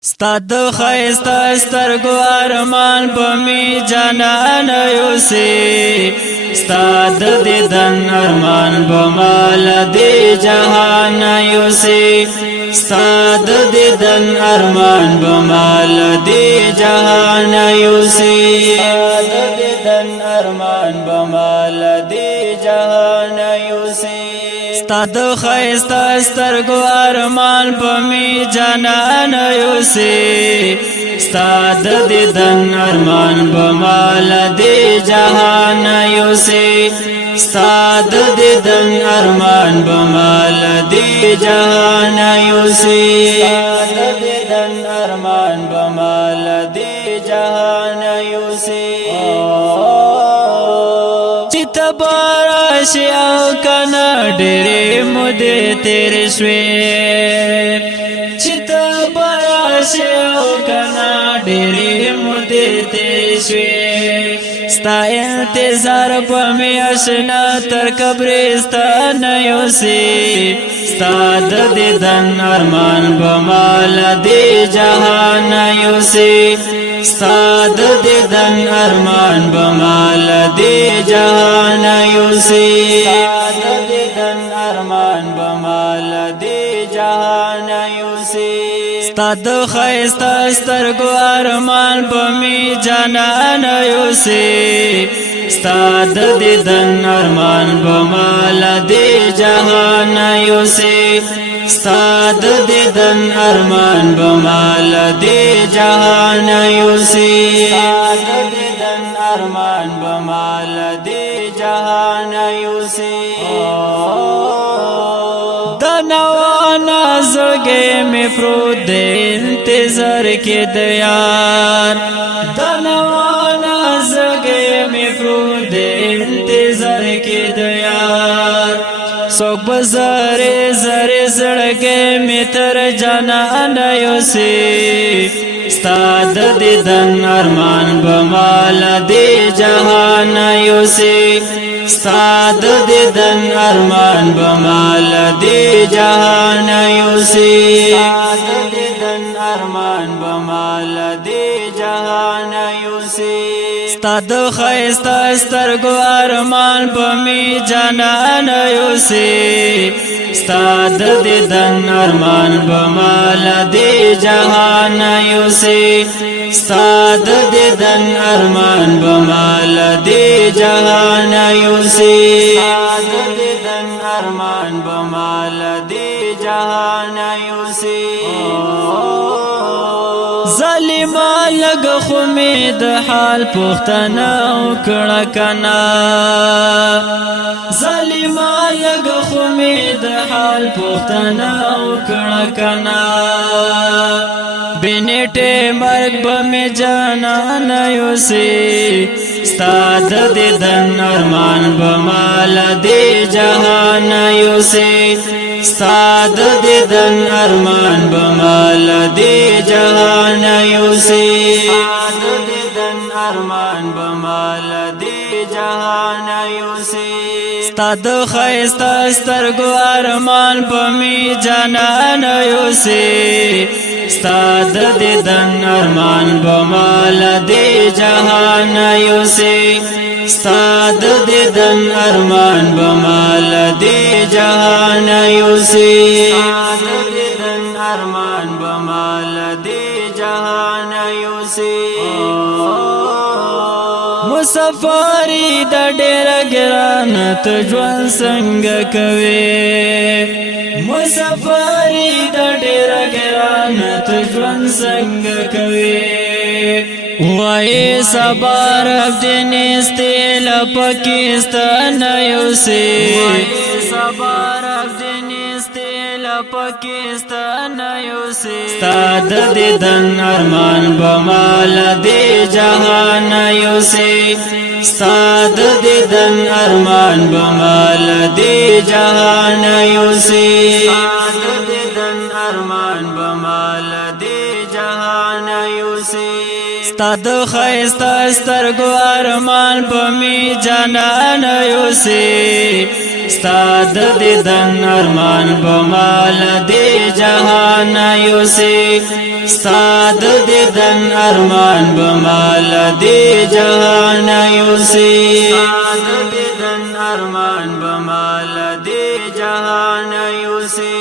ستاد خیستا سترگو ارمان پمی جانان یوسی ستاد دیدن ارمان بمال دی جهان یوسی ستاد دیدن ارمان بمال دی جهان یوسی ستاد دیدن ارمان بمال دی جهان یوسی ستاد خیستا سترگو ارمان پمی جانان یوسی ستاد دیدن ارمان بمال دی جهان یوسی ستاد دیدن ارمان بمال دی جهان یوسی ستاد دیدن ارمان بمال دی جهان یوسی باراشی او کنا ډېرې مودې تیرې شوې چې ته باراشی او کنا ډېرې مودې تیرې شوې ستا انتظار په مې اشنا تر قبرستان یوسي ستا د دیدن ارمان بمال دی جهان یوسي ستاد دیدن ارمان بمال دی جهان یوسی ستاد دیدن ارمان بمال دی جهان یوسی ستاد خیستا سترگو ارمان بمی جانان یوسی ستاد دیدن ارمان بمال دی جهان یوسی ستاد دیدن ارمان بمال دی جهان یوسی ستاد دیدن ارمان بمال دی جهان یوسی دنوانا زرگے میں پرود دے انتظار کے دیار دنوانا زرگے میں پرود دے انتظار کے دیار سوک بزارے زرے زڑگے میں تر جانان یوسی ستاد دیدن ارمان بمال دی جهان یوسی ستاد دیدن ارمان بمال دی جهان یوسی ستاد دیدن ارمان بمال دی جهان یوسی ستاد خیستا سترگو ارمان بمی جانان یوسی ستاد دیدن ارمان بمال دی جهان یوسی ستاد دیدن ارمان بمال دی جهان یوسی ستاد دیدن ارمان بمال دی جهان یوسی ظالما لگ خمید حال پختنا وکړه کنا ظالما لگ خمید حال پختنا وکړه کنا بنټه مرګ بم جانان یوسی ستاد دیدن ارمان بمال دی جهان یوسی ستاد دیدن ارمان بمال دی جهان یوسی ستاد دیدن ارمان بمال دی جهان یوسی ستاد خیستا سترگو ارمان بمی جانان یوسی ستاد دیدن ارمان بمال دی جهان یوسی ستاد دیدن ارمان بمال دی جهان یوسی ستاد دیدن ارمان بمال دی جهان یوسی مسافری د ډېر ګران ته ژوند څنګه کوي مسافری د ډېر ګران ته ژوند څنګه کوي وای صبر دین استل پاکستان یوسی صبر دین استل پاکستان یوسی ستاد دیدن ارمان بمال دی جهان یوسی ستاد دیدن ارمان بمال دی جهان یوسی ستاد دیدن ارمان بمال دی جهان یوسی ستاد خیستا سترگو ارمان بمی جانان یوسی استاد دیدن ارمان بمال دی جهان یوسی استاد دیدن ارمان بمال دی جهان یوسی استاد دیدن ارمان بمال دی جهان یوسی